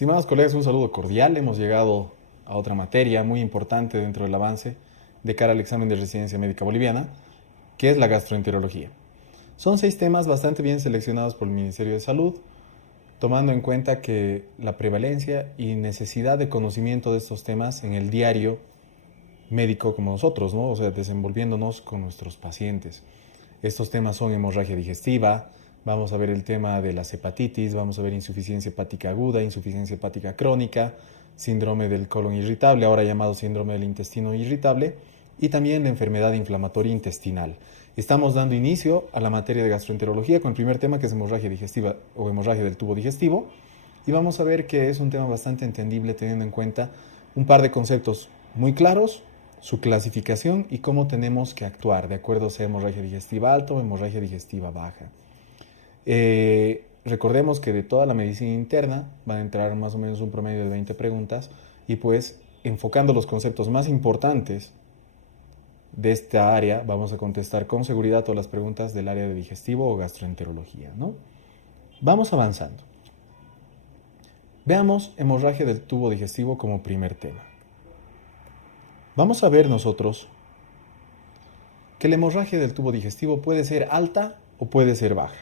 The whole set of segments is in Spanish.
Estimados colegas, un saludo cordial. Hemos llegado a otra materia muy importante dentro del avance de cara al examen de residencia médica boliviana, que es la gastroenterología. Son 6 temas bastante bien seleccionados por el Ministerio de Salud, tomando en cuenta que la prevalencia y necesidad de conocimiento de estos temas en el diario médico como nosotros, ¿no? O sea, desenvolviéndonos con nuestros pacientes. Estos temas son hemorragia digestiva, vamos a ver el tema de las hepatitis, vamos a ver insuficiencia hepática aguda, insuficiencia hepática crónica, síndrome del colon irritable, ahora llamado síndrome del intestino irritable, y también la enfermedad inflamatoria intestinal. Estamos dando inicio a la materia de gastroenterología con el primer tema, que es hemorragia digestiva o hemorragia del tubo digestivo, y vamos a ver que es un tema bastante entendible teniendo en cuenta un par de conceptos muy claros, su clasificación y cómo tenemos que actuar de acuerdo a si hemorragia digestiva alta o hemorragia digestiva baja. Recordemos que de toda la medicina interna van a entrar más o menos un promedio de 20 preguntas y pues enfocando los conceptos más importantes de esta área vamos a contestar con seguridad todas las preguntas del área de digestivo o gastroenterología, ¿no? Vamos avanzando. Veamos hemorragia del tubo digestivo como primer tema. Vamos a ver nosotros que la hemorragia del tubo digestivo puede ser alta o puede ser baja.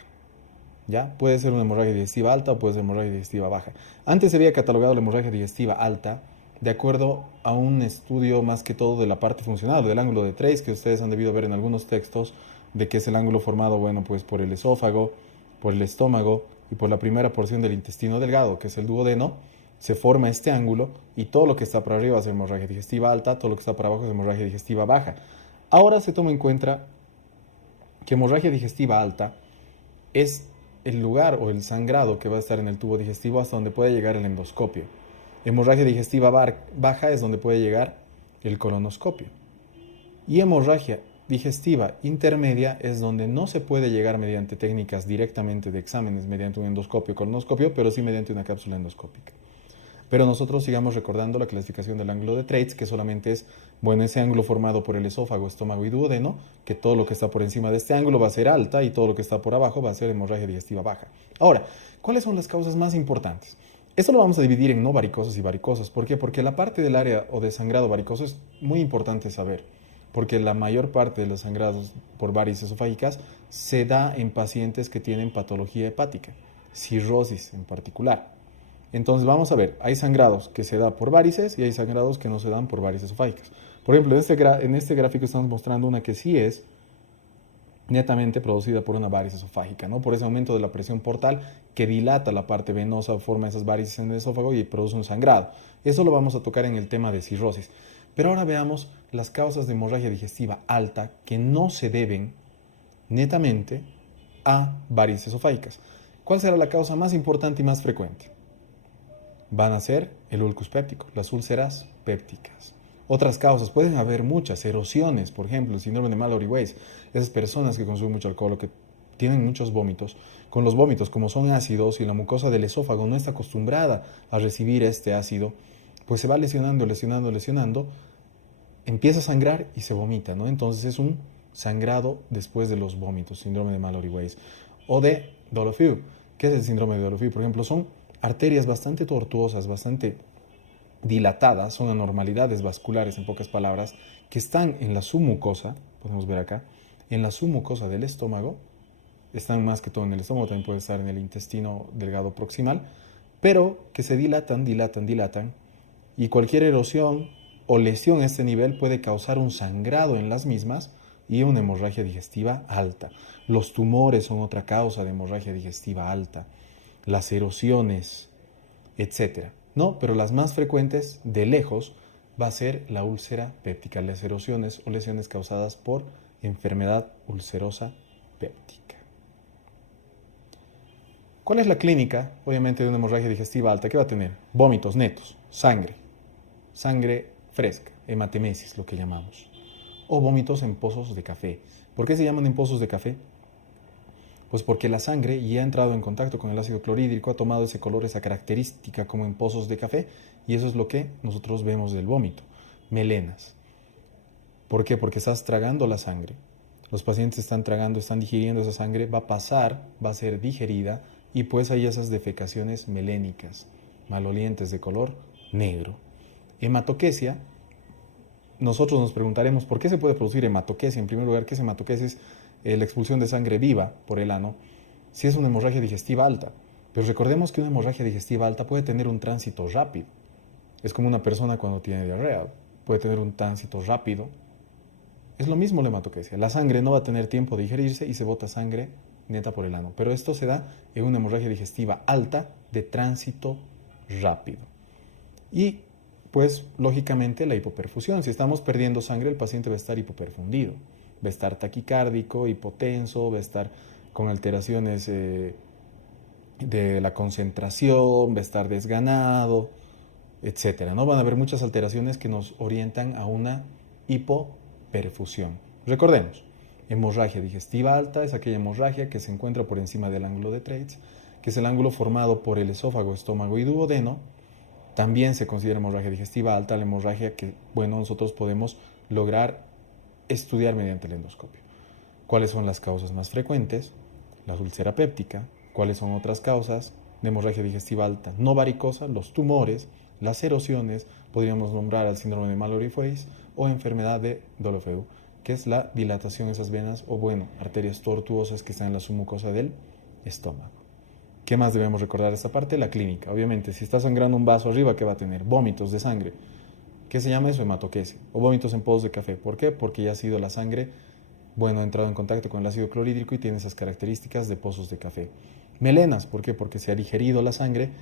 ¿Ya? Puede ser una hemorragia digestiva alta o puede ser hemorragia digestiva baja. Antes se había catalogado la hemorragia digestiva alta de acuerdo a un estudio más que todo de la parte funcional, del ángulo de Treis, que ustedes han debido ver en algunos textos, de que es el ángulo formado, bueno, pues por el esófago, por el estómago y por la primera porción del intestino delgado, que es el duodeno. Se forma este ángulo y todo lo que está por arriba es hemorragia digestiva alta, todo lo que está por abajo es hemorragia digestiva baja. Ahora se toma en cuenta que hemorragia digestiva alta es el lugar o el sangrado que va a estar en el tubo digestivo hasta donde puede llegar el endoscopio. Hemorragia digestiva baja es donde puede llegar el colonoscopio. Y hemorragia digestiva intermedia es donde no se puede llegar mediante técnicas directamente de exámenes, mediante un endoscopio o colonoscopio, pero sí mediante una cápsula endoscópica. Pero nosotros sigamos recordando la clasificación del ángulo de Treitz, que solamente es, bueno, ese ángulo formado por el esófago, estómago y duodeno, que todo lo que está por encima de este ángulo va a ser alta y todo lo que está por abajo va a ser hemorragia digestiva baja. Ahora, ¿cuáles son las causas más importantes? Esto lo vamos a dividir en no varicosas y varicosas. ¿Por qué? Porque la parte del área o de sangrado varicoso es muy importante saber, porque la mayor parte de los sangrados por varices esofágicas se da en pacientes que tienen patología hepática, cirrosis en particular. Entonces vamos a ver, hay sangrados que se da por varices y hay sangrados que no se dan por varices esofágicas. Por ejemplo, en este gráfico estamos mostrando una que sí es netamente producida por una varice esofágica, ¿no? Por ese aumento de la presión portal que dilata la parte venosa, forma esas varices en el esófago y produce un sangrado. Eso lo vamos a tocar en el tema de cirrosis. Pero ahora veamos las causas de hemorragia digestiva alta que no se deben netamente a varices esofágicas. ¿Cuál será la causa más importante y más frecuente? Van a ser el ulcus péptico, las úlceras pépticas. Otras causas, pueden haber muchas, erosiones, por ejemplo, el síndrome de Mallory-Weiss, esas personas que consumen mucho alcohol o que tienen muchos vómitos, con los vómitos, como son ácidos y la mucosa del esófago no está acostumbrada a recibir este ácido, pues se va lesionando, lesionando, lesionando, empieza a sangrar y se vomita, ¿no? Entonces es un sangrado después de los vómitos, síndrome de Mallory-Weiss. O de Dolofiu. ¿Qué es el síndrome de Dolofiu? Por ejemplo, son arterias bastante tortuosas, bastante dilatadas, son anormalidades vasculares en pocas palabras, que están en la submucosa, podemos ver acá, en la submucosa del estómago, están más que todo en el estómago, también puede estar en el intestino delgado proximal, pero que se dilatan, dilatan, dilatan, y cualquier erosión o lesión a este nivel puede causar un sangrado en las mismas y una hemorragia digestiva alta. Los tumores son otra causa de hemorragia digestiva alta, las erosiones, etcétera. No, pero las más frecuentes de lejos va a ser la úlcera péptica, las erosiones o lesiones causadas por enfermedad ulcerosa péptica. ¿Cuál es la clínica, obviamente, de una hemorragia digestiva alta? ¿Qué va a tener? Vómitos netos, sangre fresca, hematemesis, lo que llamamos, o vómitos en pozos de café. ¿Por qué se llaman en pozos de café? Pues porque la sangre ya ha entrado en contacto con el ácido clorhídrico, ha tomado ese color, esa característica como en pozos de café, y eso es lo que nosotros vemos del vómito, melenas. ¿Por qué? Porque estás tragando la sangre. Los pacientes están tragando, están digiriendo esa sangre, va a pasar, va a ser digerida, y pues hay esas defecaciones melénicas. malolientes de color negro. Hematoquesia, nosotros nos preguntaremos por qué se puede producir hematoquesia. En primer lugar, ¿qué es hematoquesia? Es la expulsión de sangre viva por el ano, si es una hemorragia digestiva alta. Pero recordemos que una hemorragia digestiva alta puede tener un tránsito rápido. Es como una persona cuando tiene diarrea, puede tener un tránsito rápido. Es lo mismo la hematoquesia. La sangre no va a tener tiempo de digerirse y se bota sangre neta por el ano. Pero esto se da en una hemorragia digestiva alta de tránsito rápido. Y pues lógicamente la hipoperfusión. Si estamos perdiendo sangre, el paciente va a estar hipoperfundido, va a estar taquicárdico, hipotenso, va a estar con alteraciones de la concentración, va a estar desganado, etcétera, ¿no? Van a haber muchas alteraciones que nos orientan a una hipoperfusión. Recordemos, hemorragia digestiva alta es aquella hemorragia que se encuentra por encima del ángulo de Treitz, que es el ángulo formado por el esófago, estómago y duodeno. También se considera hemorragia digestiva alta la hemorragia que, bueno, nosotros podemos lograr estudiar mediante el endoscopio. ¿Cuáles son las causas más frecuentes? La úlcera péptica. ¿Cuáles son otras causas de hemorragia digestiva alta? No varicosa, los tumores, las erosiones, podríamos nombrar al síndrome de Mallory-Weiss o enfermedad de Dolopheu, que es la dilatación de esas venas o, bueno, arterias tortuosas que están en la submucosa del estómago. ¿Qué más debemos recordar de esta parte? La clínica. Obviamente, si está sangrando un vaso arriba, ¿qué va a tener? Vómitos de sangre. ¿Qué se llama eso? Hematoquesia. O vómitos en pozos de café. ¿Por qué? Porque ya ha sido la sangre, bueno, ha entrado en contacto con el ácido clorhídrico y tiene esas características de pozos de café. Melenas. ¿Por qué? Porque se ha digerido la sangre,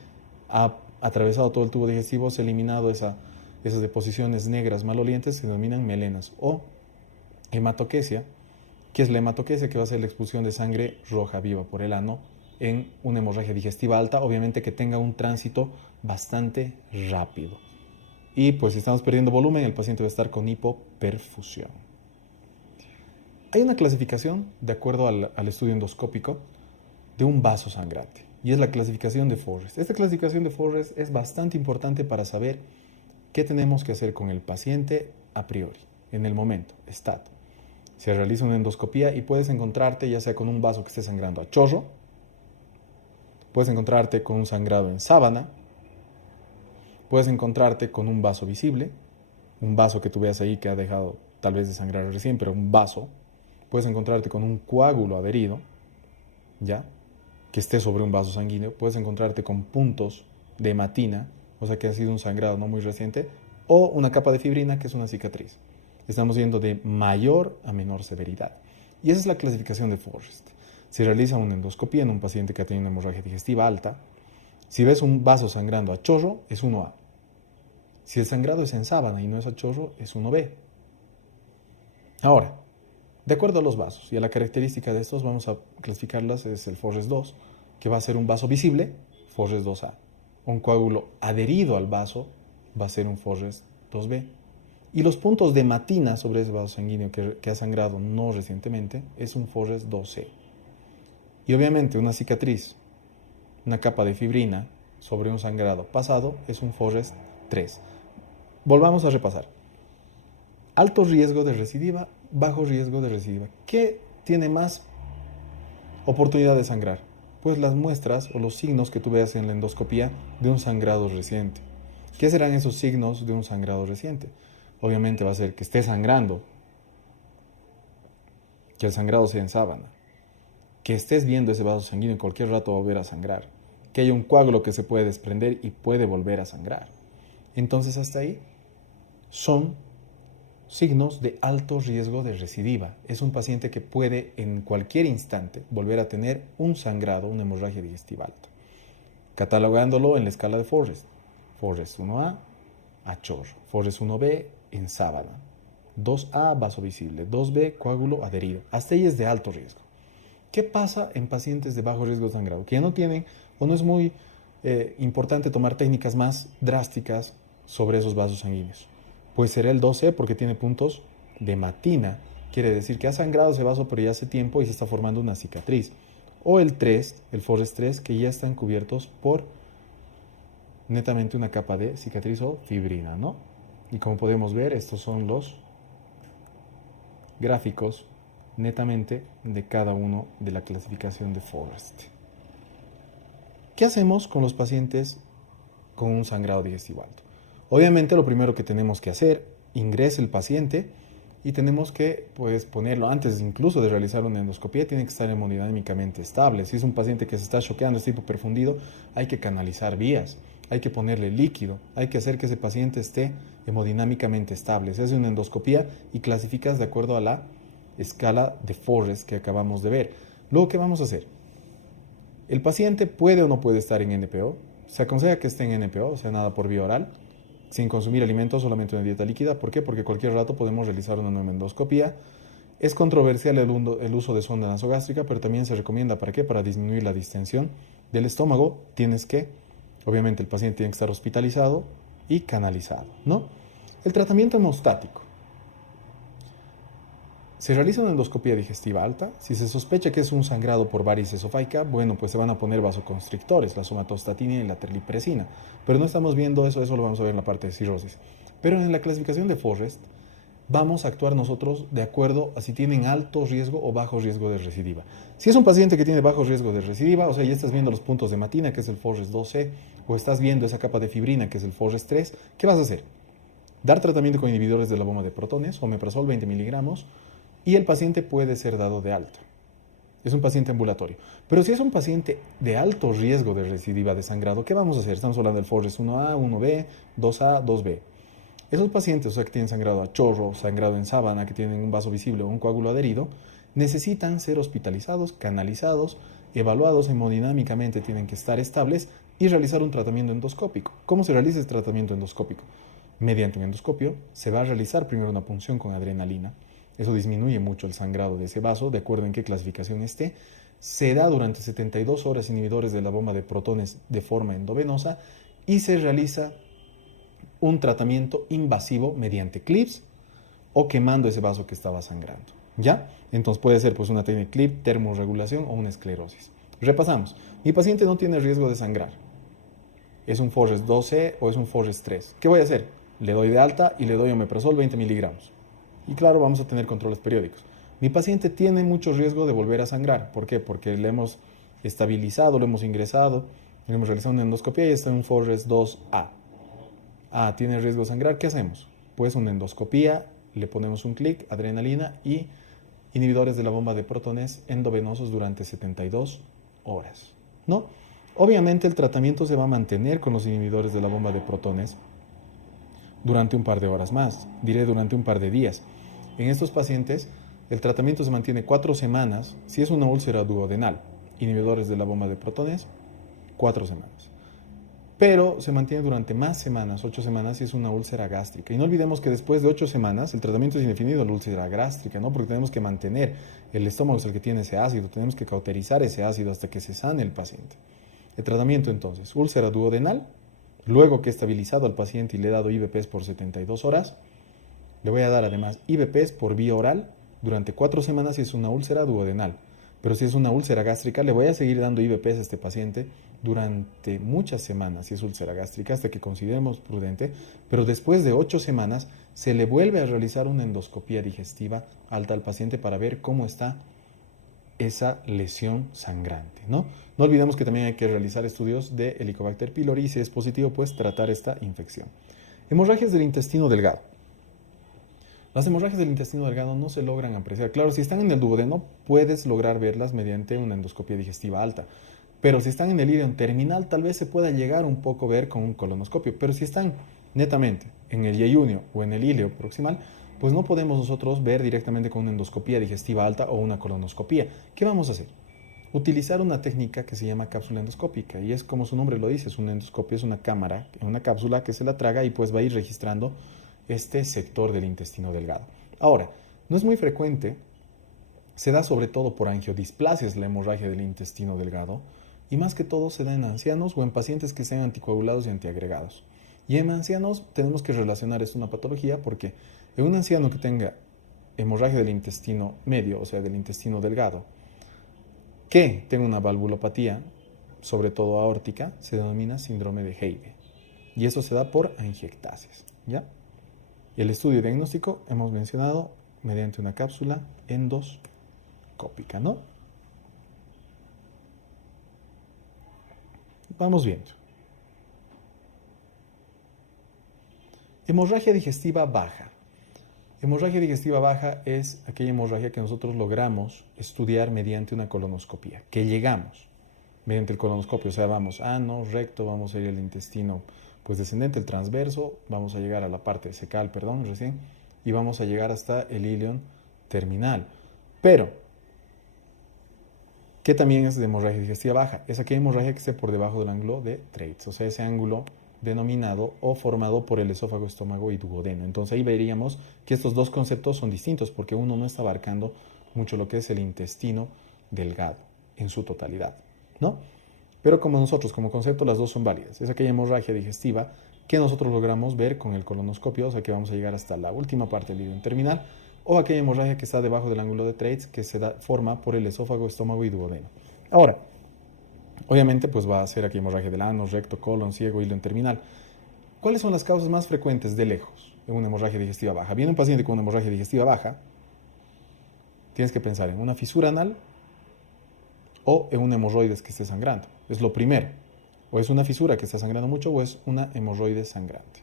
ha atravesado todo el tubo digestivo, se ha eliminado esas deposiciones negras malolientes, se denominan melenas. O hematoquesia. ¿Qué es la hematoquesia? Que va a ser la expulsión de sangre roja viva por el ano en una hemorragia digestiva alta, obviamente que tenga un tránsito bastante rápido. Y pues si estamos perdiendo volumen, el paciente va a estar con hipoperfusión. Hay una clasificación, de acuerdo al estudio endoscópico, de un vaso sangrante, y es la clasificación de Forrest. Esta clasificación de Forrest es bastante importante para saber qué tenemos que hacer con el paciente a priori, en el momento, stat. Se realiza una endoscopía y puedes encontrarte ya sea con un vaso que esté sangrando a chorro, puedes encontrarte con un sangrado en sábana, puedes encontrarte con un vaso visible, un vaso que tú veas ahí que ha dejado tal vez de sangrar recién, pero un vaso. Puedes encontrarte con un coágulo adherido, ¿ya? Que esté sobre un vaso sanguíneo. Puedes encontrarte con puntos de hematina, o sea que ha sido un sangrado no muy reciente, o una capa de fibrina que es una cicatriz. Estamos yendo de mayor a menor severidad. Y esa es la clasificación de Forrest. Se realiza una endoscopía en un paciente que ha tenido una hemorragia digestiva alta. Si ves un vaso sangrando a chorro, es 1A. Si el sangrado es en sábana y no es a chorro, es 1B. Ahora, de acuerdo a los vasos y a la característica de estos, vamos a clasificarlas. Es el Forrest 2, que va a ser un vaso visible, Forrest 2A. Un coágulo adherido al vaso va a ser un Forrest 2B. Y los puntos de hematina sobre ese vaso sanguíneo que ha sangrado no recientemente es un Forrest 2C. Y obviamente una cicatriz, una capa de fibrina sobre un sangrado pasado es un Forrest 3. Volvamos a repasar. Alto riesgo de recidiva, bajo riesgo de recidiva. ¿Qué tiene más oportunidad de sangrar? Pues las muestras o los signos que tú veas en la endoscopía de un sangrado reciente. ¿Qué serán esos signos de un sangrado reciente? Obviamente va a ser que esté sangrando, que el sangrado sea en sábana, que estés viendo ese vaso sanguíneo en cualquier rato va a volver a sangrar, que haya un coágulo que se puede desprender y puede volver a sangrar. Entonces hasta ahí son signos de alto riesgo de recidiva. Es un paciente que puede en cualquier instante volver a tener un sangrado, una hemorragia digestiva alta. Catalogándolo en la escala de Forrest. Forrest 1A, a chorro. Forrest 1B, en sábana. 2A, vaso visible. 2B, coágulo adherido. Hasta ahí es de alto riesgo. ¿Qué pasa en pacientes de bajo riesgo de sangrado? Que ya no tienen o no es muy importante tomar técnicas más drásticas sobre esos vasos sanguíneos. Pues será el 2C porque tiene puntos de hematina. Quiere decir que ha sangrado ese vaso pero ya hace tiempo y se está formando una cicatriz. O el 3, el Forrest 3, que ya están cubiertos por netamente una capa de cicatriz o fibrina, ¿no? Y como podemos ver, estos son los gráficos netamente de cada uno de la clasificación de Forrest. ¿Qué hacemos con los pacientes con un sangrado digestivo alto. Obviamente lo primero que tenemos que hacer, ingresa el paciente y tenemos que ponerlo antes incluso de realizar una endoscopía, tiene que estar hemodinámicamente estable. Si es un paciente que se está choqueando, está hipoperfundido, hay que canalizar vías, hay que ponerle líquido, hay que hacer que ese paciente esté hemodinámicamente estable. Se hace una endoscopía y clasificas de acuerdo a la escala de Forrest que acabamos de ver. Luego, ¿qué vamos a hacer? El paciente puede o no puede estar en NPO. Se aconseja que esté en NPO, o sea, nada por vía oral, sin consumir alimentos, solamente una dieta líquida. ¿Por qué? Porque cualquier rato podemos realizar una nueva endoscopía. Es controversial el uso de sonda nasogástrica, pero también se recomienda. ¿Para qué? Para disminuir la distensión del estómago. Obviamente el paciente tiene que estar hospitalizado y canalizado, ¿no? El tratamiento hemostático. Se realiza una endoscopía digestiva alta. Si se sospecha que es un sangrado por varices esofágica, bueno, pues se van a poner vasoconstrictores, la somatostatina y la terlipresina. Pero no estamos viendo eso lo vamos a ver en la parte de cirrosis. Pero en la clasificación de Forrest, vamos a actuar nosotros de acuerdo a si tienen alto riesgo o bajo riesgo de recidiva. Si es un paciente que tiene bajo riesgo de recidiva, o sea, ya estás viendo los puntos de Matina, que es el Forrest 2C, o estás viendo esa capa de fibrina, que es el Forrest 3, ¿qué vas a hacer? Dar tratamiento con inhibidores de la bomba de protones, omeprazol 20 miligramos, y el paciente puede ser dado de alta. Es un paciente ambulatorio. Pero si es un paciente de alto riesgo de recidiva de sangrado, ¿qué vamos a hacer? Estamos hablando del Forrest 1A, 1B, 2A, 2B. Esos pacientes, o sea, que tienen sangrado a chorro, sangrado en sábana, que tienen un vaso visible o un coágulo adherido, necesitan ser hospitalizados, canalizados, evaluados hemodinámicamente, tienen que estar estables y realizar un tratamiento endoscópico. ¿Cómo se realiza ese tratamiento endoscópico? Mediante un endoscopio se va a realizar primero una punción con adrenalina. Eso disminuye mucho el sangrado de ese vaso, de acuerdo en qué clasificación esté. Se da durante 72 horas inhibidores de la bomba de protones de forma endovenosa y se realiza un tratamiento invasivo mediante clips o quemando ese vaso que estaba sangrando. ¿Ya? Entonces puede ser pues una técnica clip, termorregulación o una esclerosis. Repasamos. Mi paciente no tiene riesgo de sangrar. Es un Forrest 12 o es un Forrest 3. ¿Qué voy a hacer? Le doy de alta y le doy omeprazol 20 miligramos. Y claro, vamos a tener controles periódicos. Mi paciente tiene mucho riesgo de volver a sangrar. ¿Por qué? Porque le hemos estabilizado, lo hemos ingresado, le hemos realizado una endoscopia y está en un Forrest 2A. Tiene riesgo de sangrar. ¿Qué hacemos? Pues una endoscopía, le ponemos un clic, adrenalina y inhibidores de la bomba de protones endovenosos durante 72 horas. ¿No? Obviamente el tratamiento se va a mantener con los inhibidores de la bomba de protones durante un par de horas más, diré durante un par de días. En estos pacientes, el tratamiento se mantiene 4 semanas, si es una úlcera duodenal, inhibidores de la bomba de protones, 4 semanas. Pero se mantiene durante más semanas, 8 semanas, si es una úlcera gástrica. Y no olvidemos que después de 8 semanas, el tratamiento es indefinido en la úlcera gástrica, ¿no? Porque tenemos que mantener, el estómago es el que tiene ese ácido, tenemos que cauterizar ese ácido hasta que se sane el paciente. El tratamiento entonces, úlcera duodenal, luego que he estabilizado al paciente y le he dado IVPs por 72 horas, le voy a dar además IVPs por vía oral durante 4 semanas si es una úlcera duodenal. Pero si es una úlcera gástrica, le voy a seguir dando IVPs a este paciente durante muchas semanas, si es úlcera gástrica, hasta que consideremos prudente. Pero después de 8 semanas, se le vuelve a realizar una endoscopía digestiva alta al paciente para ver cómo está esa lesión sangrante, ¿no? No olvidemos que también hay que realizar estudios de Helicobacter pylori y si es positivo, pues tratar esta infección. Hemorragias del intestino delgado. Las hemorragias del intestino delgado no se logran apreciar. Claro, si están en el duodeno, puedes lograr verlas mediante una endoscopia digestiva alta. Pero si están en el ileum terminal, tal vez se pueda llegar un poco a ver con un colonoscopio. Pero si están netamente en el yeyunio o en el ileo proximal, pues no podemos nosotros ver directamente con una endoscopia digestiva alta o una colonoscopia. ¿Qué vamos a hacer? Utilizar una técnica que se llama cápsula endoscópica y es como su nombre lo dice, es una endoscopia, es una cámara, una cápsula que se la traga y pues va a ir registrando este sector del intestino delgado. Ahora, no es muy frecuente, se da sobre todo por angiodisplasias la hemorragia del intestino delgado y más que todo se da en ancianos o en pacientes que sean anticoagulados y antiagregados. Y en ancianos tenemos que relacionar esto a una patología porque en un anciano que tenga hemorragia del intestino medio, o sea, del intestino delgado, que tenga una valvulopatía, sobre todo aórtica, se denomina síndrome de Heibe. Y eso se da por angiectasias, ¿ya? Y el estudio diagnóstico hemos mencionado mediante una cápsula endoscópica, ¿no? Vamos viendo. Hemorragia digestiva baja. Hemorragia digestiva baja es aquella hemorragia que nosotros logramos estudiar mediante una colonoscopia, que llegamos mediante el colonoscopio, o sea, vamos ano, recto, vamos a ir al intestino pues descendente, el transverso, vamos a llegar a la parte cecal, recién, y vamos a llegar hasta el ilion terminal. Pero, ¿qué también es de hemorragia digestiva baja? Es aquella hemorragia que esté por debajo del ángulo de Treitz, o sea, ese ángulo denominado o formado por el esófago, estómago y duodeno. Entonces ahí veríamos que estos dos conceptos son distintos porque uno no está abarcando mucho lo que es el intestino delgado en su totalidad, ¿no? Pero como nosotros, como concepto, las dos son válidas. Es aquella hemorragia digestiva que nosotros logramos ver con el colonoscopio, o sea que vamos a llegar hasta la última parte del ilion terminal, o aquella hemorragia que está debajo del ángulo de Treitz que se forma por el esófago, estómago y duodeno. Ahora, obviamente, pues va a ser aquella hemorragia del ano, recto, colon, ciego, ilion terminal. ¿Cuáles son las causas más frecuentes de lejos de una hemorragia digestiva baja? Viene un paciente con una hemorragia digestiva baja, tienes que pensar en una fisura anal o en un hemorroides que esté sangrando. Es lo primero. O es una fisura que está sangrando mucho o es una hemorroides sangrante.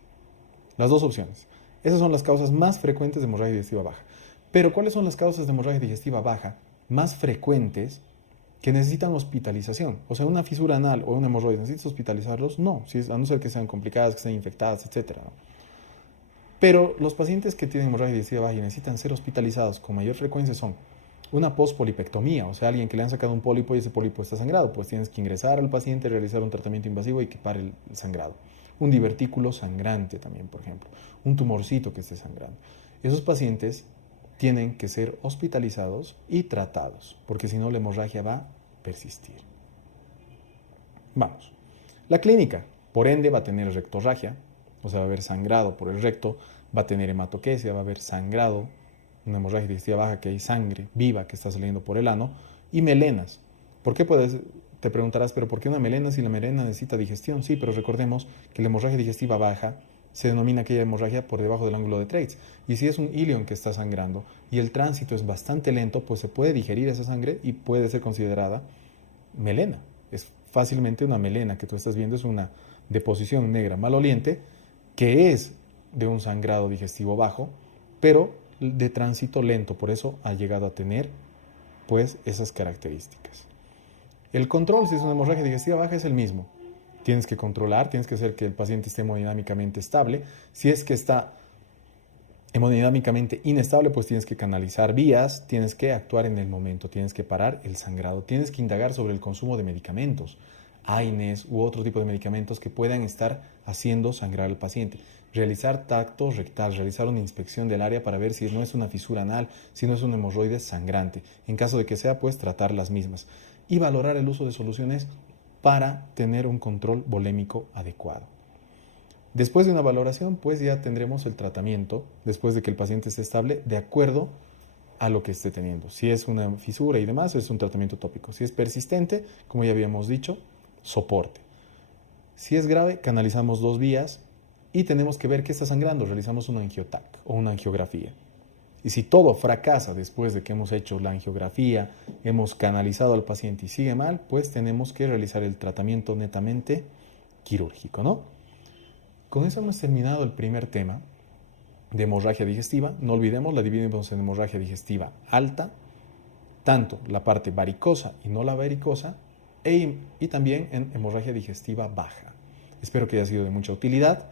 Las dos opciones. Esas son las causas más frecuentes de hemorragia digestiva baja. Pero ¿cuáles son las causas de hemorragia digestiva baja más frecuentes que necesitan hospitalización? O sea, una fisura anal o un hemorroide, ¿necesitas hospitalizarlos? No, a no ser que sean complicadas, que sean infectadas, etc. ¿no? Pero los pacientes que tienen hemorragia digestiva baja y necesitan ser hospitalizados con mayor frecuencia son una pospolipectomía, o sea, alguien que le han sacado un pólipo y ese pólipo está sangrado, pues tienes que ingresar al paciente, realizar un tratamiento invasivo y que pare el sangrado. Un divertículo sangrante también, por ejemplo, un tumorcito que esté sangrando. Esos pacientes tienen que ser hospitalizados y tratados, porque si no la hemorragia va a persistir. Vamos. La clínica, por ende, va a tener rectorragia, o sea, va a haber sangrado por el recto, va a tener hematoquesia, va a haber sangrado, una hemorragia digestiva baja que hay sangre viva que está saliendo por el ano, y melenas. ¿Por qué te preguntarás, pero por qué una melena si la melena necesita digestión? Sí, pero recordemos que la hemorragia digestiva baja se denomina aquella hemorragia por debajo del ángulo de Treitz. Y si es un ilion que está sangrando y el tránsito es bastante lento, pues se puede digerir esa sangre y puede ser considerada melena. Es fácilmente una melena que tú estás viendo, es una deposición negra maloliente que es de un sangrado digestivo bajo, pero de tránsito lento, por eso ha llegado a tener pues esas características. El control, si es una hemorragia digestiva baja, es el mismo. Tienes que controlar, tienes que hacer que el paciente esté hemodinámicamente estable. Si es que está hemodinámicamente inestable, pues tienes que canalizar vías, tienes que actuar en el momento, tienes que parar el sangrado, tienes que indagar sobre el consumo de medicamentos, AINES u otro tipo de medicamentos que puedan estar haciendo sangrar al paciente. Realizar tacto rectal, realizar una inspección del área para ver si no es una fisura anal, si no es un hemorroide sangrante. En caso de que sea, pues tratar las mismas. Y valorar el uso de soluciones para tener un control volémico adecuado. Después de una valoración, pues ya tendremos el tratamiento, después de que el paciente esté estable, de acuerdo a lo que esté teniendo. Si es una fisura y demás, es un tratamiento tópico. Si es persistente, como ya habíamos dicho, soporte. Si es grave, canalizamos 2 vías y tenemos que ver qué está sangrando. Realizamos un angiotac o una angiografía. Y si todo fracasa después de que hemos hecho la angiografía, hemos canalizado al paciente y sigue mal, pues tenemos que realizar el tratamiento netamente quirúrgico, ¿no? Con eso hemos terminado el primer tema de hemorragia digestiva. No olvidemos, la dividimos en hemorragia digestiva alta, tanto la parte varicosa y no la varicosa, y también en hemorragia digestiva baja. Espero que haya sido de mucha utilidad.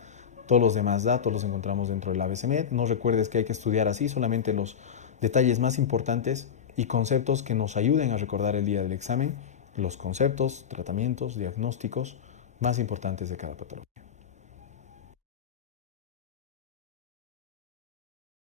Todos los demás datos los encontramos dentro del ABCMed. No recuerdes que hay que estudiar así solamente los detalles más importantes y conceptos que nos ayuden a recordar el día del examen, los conceptos, tratamientos, diagnósticos más importantes de cada patología.